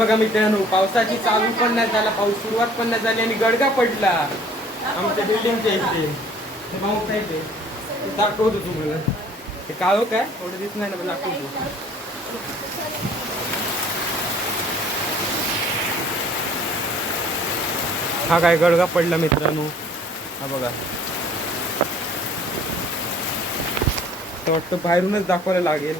बघा मित्रांनो पावसाची चालू पण नाही झाला पाऊस सुरुवात पण नाही झाली आणि गडगा पडला. आमच्या बिल्डिंगच्या इथे. ते पाऊस आहे ते दाखवतो तुम्हाला. ते काळो काय? थोडं दिसत नाही ना दाखवतो. हा काय गडगा पडला मित्रांनो. हा बघा. वाटतं बाहेरूनच दाखवायला लागेल.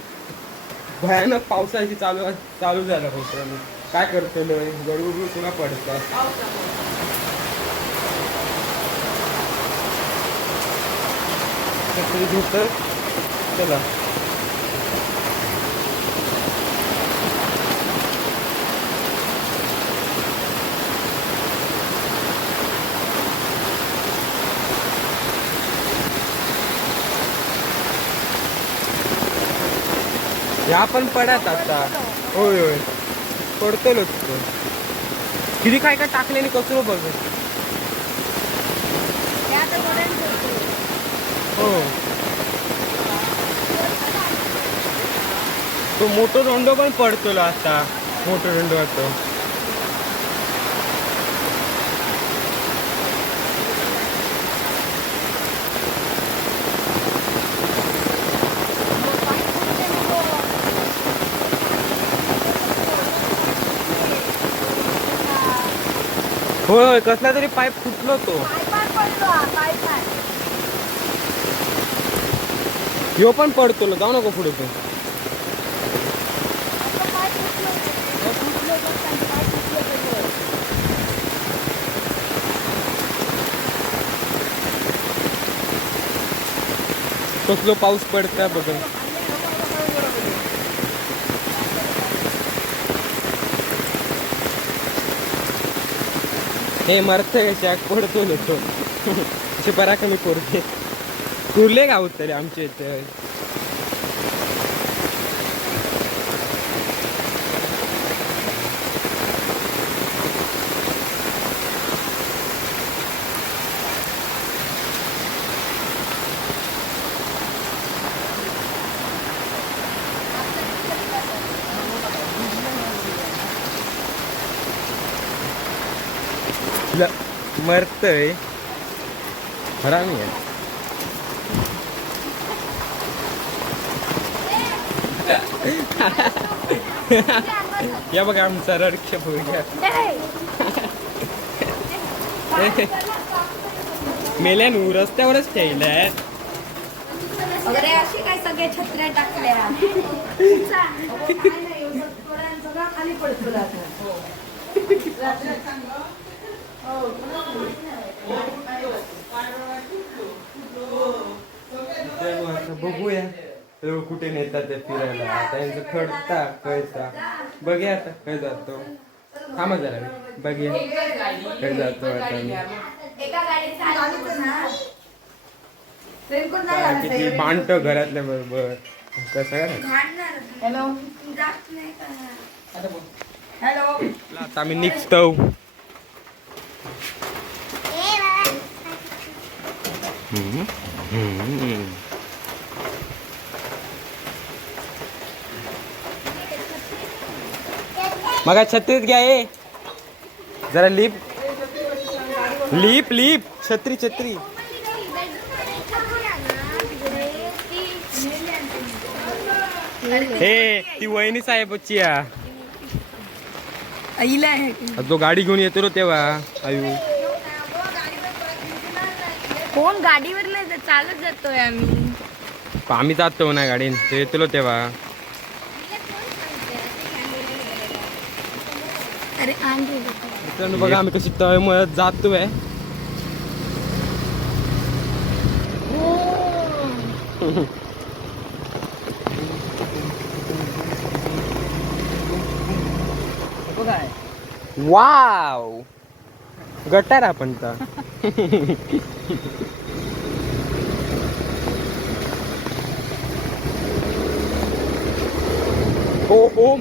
भयानक पावसाची चालू चालू झाला मित्रांनो. काय करतलो गडगुडू तुला पडतात धुतं चला. या पण पडत आता. होय होय. पडतोच तो किती काय काय टाकले कचरो बघ. हो. तो मोठो दोंडो पण पडतो आता. मोठो रोंडो आता. होय होय कसला तरी पाईप फुटलो तो. यो पण पडतो ना जाऊ नको पुढे तो. कसलो पाऊस पडता बघा. हे मरते शाक पडतो लो असे बरा कमी पडते कुर्ले गावत तरी आमच्या इथे. ल- मरतय. हरामी आहे. या बघा आमचा रडक्या भुरग्या मेल्यानू रस्त्यावरच ठेवलाय. अरे अशी काय सगळे छत्र्या टाकल्या? खाली पडतो आता बघूया लोक कुठे नेतात ते फिरायला आता यांचं खडता कळता बघूया आता काय जातो थांबा जरा बघूया काय जातो आता मी. किती भांडतो घरातल्या बरोबर कसं. हॅलो जात नाही का? हॅलो आता आम्ही निघतो हम्म. हम्म. मगा छत्रीत घ्या ए. जरा लिप. Lip lip. छत्री छत्री. हे ती वहिनी साहेबची जो गाडी घेऊन येतो रो तेव्हा आयु. कोण गाडीवर नाही चालत जातोय आम्ही? आम्ही जातो ना गाडीन. ते येतो तेव्हा. अरे मित्रांनो बघा आम्ही कशी तळमळत जातोय. वाव! गटार आपण तर. ओ ओ.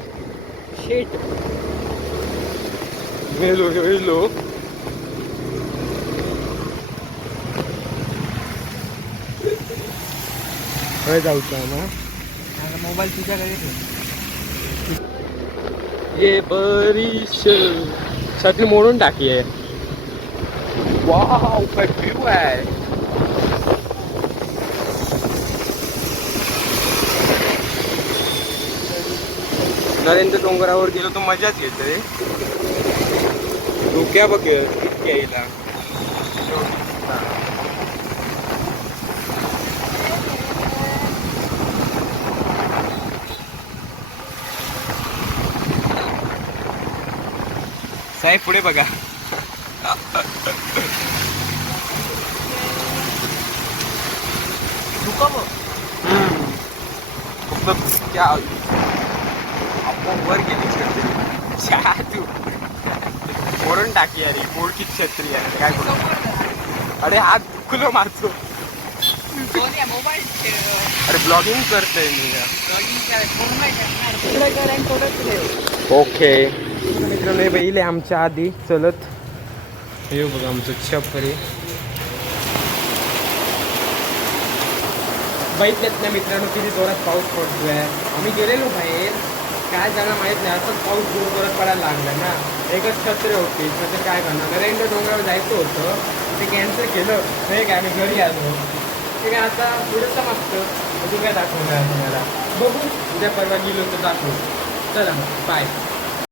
शेट. गेलो गेलो खय जाऊचं ना? मोबाईल तुझ्याकडे लागे बरीश छत्री मोडून टाकी आहे वाव काय व्ह्यू आहे. नरेंद्र डोंगरावर गेलो तर मजाच येते. रे डोक्या बघ इतक्या येईला साहेब पुढे बघा. त्या आपण वर गेली. तू मोडून टाकी अरे मोडकी छत्री आहे काय करू? अरे हात दुखलो मारतो. अरे ब्लॉगिंग करतोय मी ओके. मित्रांनो हे बैल आहे आमच्या आधी. चलत. हे बघा आमचं छपरी. बघितलेत ना मित्रांनो किती जोरात पाऊस पडतोय. आम्ही गेलेलो बाहेर. काय त्यांना माहीत नाही. असंच पाऊस जोर करत पडायला लागला ना. एकच छत्र होती. छत्र काय करणार? नरेंद्र डोंगरावर जायचं होतं. ते कॅन्सल केलं. नाही काय आम्ही घरी आलो. ते काय आता पुढे समजतं. अजून काय दाखवणार तुम्हाला? बघू. उद्या परवा गेलो तर दाखवू. चला मग. बाय